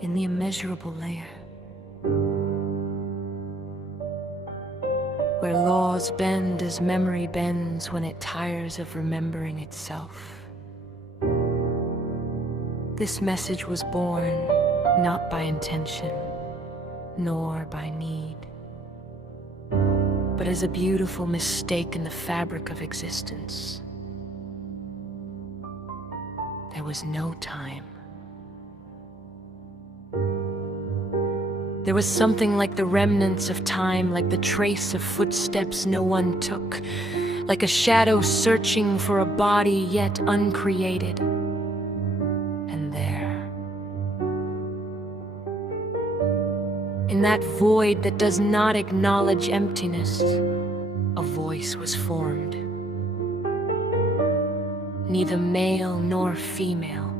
in the immeasurable layer, where laws bend as memory bends when it tires of remembering itself. This message was born not by intention, nor by need, but as a beautiful mistake in the fabric of existence. There was no time. There was something like the remnants of time, like the trace of footsteps no one took, like a shadow searching for a body yet uncreated. And there, in that void that does not acknowledge emptiness, a voice was formed. Neither male nor female,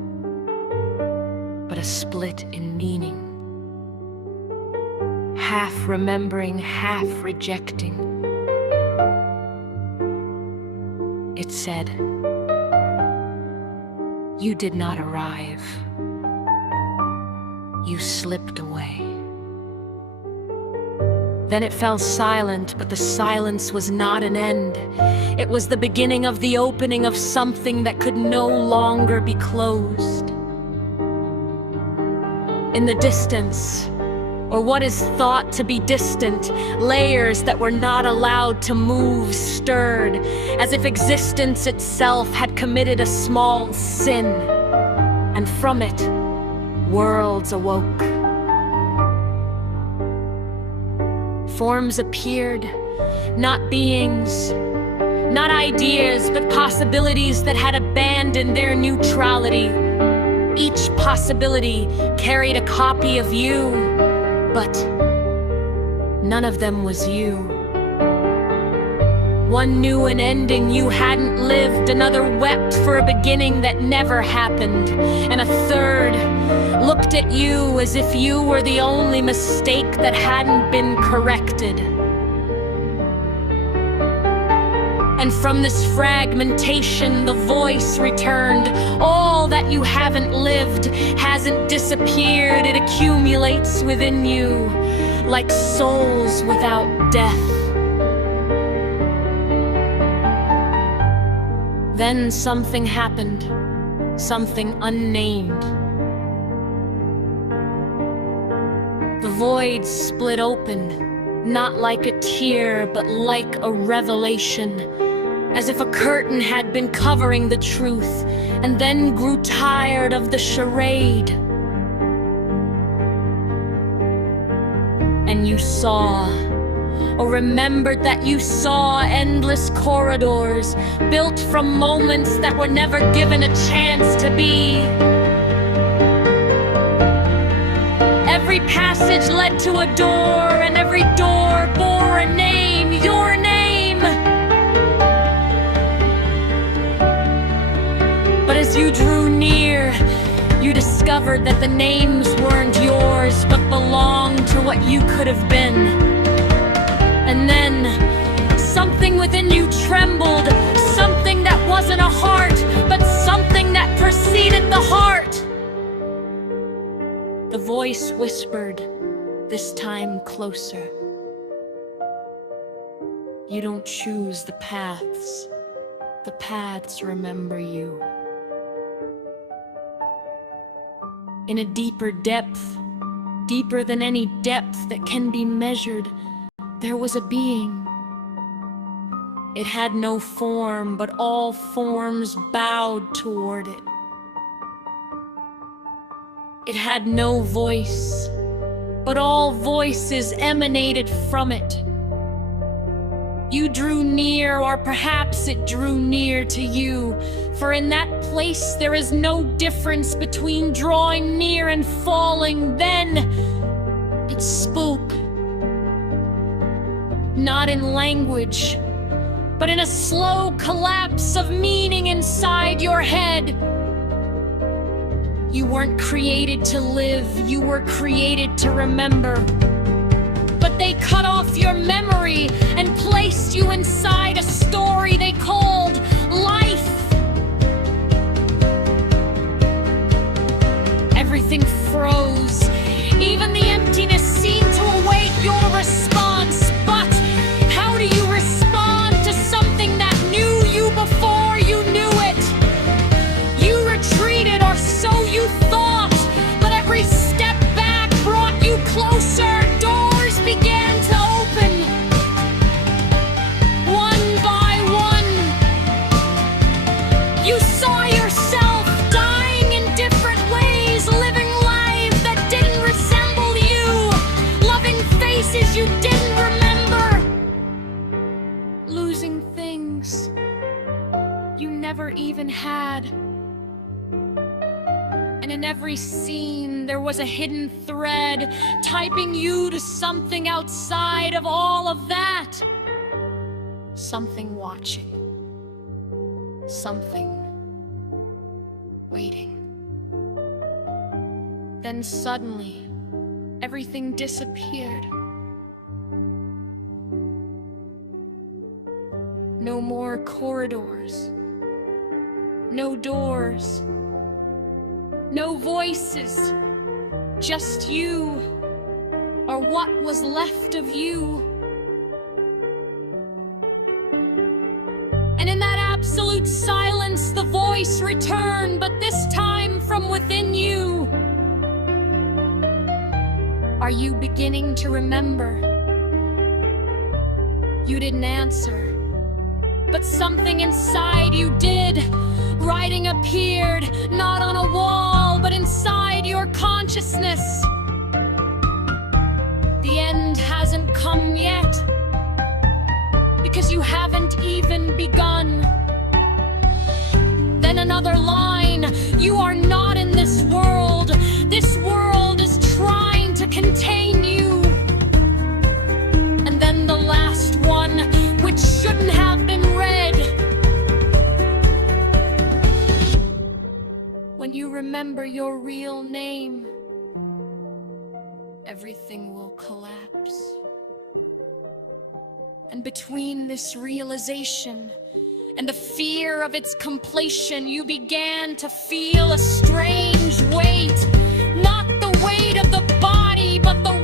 but a split in meaning. Half remembering, half rejecting. It said, "You did not arrive. You slipped away." Then it fell silent, but the silence was not an end. It was the beginning of the opening of something that could no longer be closed. In the distance, or what is thought to be distant, layers that were not allowed to move stirred, as if existence itself had committed a small sin, and from it, worlds awoke. Forms appeared, not beings, not ideas, but possibilities that had abandoned their neutrality. Each possibility carried a copy of you, but none of them was you. One knew an ending you hadn't lived, another wept for a beginning that never happened, and a third looked at you as if you were the only mistake that hadn't been corrected. And from this fragmentation, the voice returned. All that you haven't lived hasn't disappeared. It accumulates within you, like souls without death. Then something happened, something unnamed. The void split open, not like a tear, but like a revelation. As if a curtain had been covering the truth, and then grew tired of the charade. And you saw, or remembered that you saw, endless corridors built from moments that were never given a chance to be. Every passage led to a door, and every door bore a name, your name. But as you drew near, you discovered that the names weren't yours, but belonged to what you could have been. And then, something within you trembled, something that wasn't a heart, but something that preceded the heart. The voice whispered, this time closer. You don't choose the paths remember you. In a deeper depth, deeper than any depth that can be measured, there was a being. It had no form, but all forms bowed toward it. It had no voice, but all voices emanated from it. You drew near, or perhaps it drew near to you, for in that place there is no difference between drawing near and falling. Then it spoke, not in language, but in a slow collapse of meaning inside your head. You weren't created to live, you were created to remember. But they cut off your memory and placed you inside a story they called life. Everything froze, losing things you never even had. And in every scene, there was a hidden thread, typing you to something outside of all of that. Something watching. Something waiting. Then suddenly, everything disappeared. No more corridors. No doors. No voices. Just you, or what was left of you. And in that absolute silence, the voice returned, but this time from within you. Are you beginning to remember? You didn't answer, but something inside you did. Writing appeared, not on a wall, but inside your consciousness. The end hasn't come yet, because you haven't even begun. Then another line, you are not in this world. This world is trying to contain you. And then the last one, which shouldn't have been read. When you remember your real name, everything will collapse. And between this realization and the fear of its completion, you began to feel a strange weight. Not the weight of the body, but the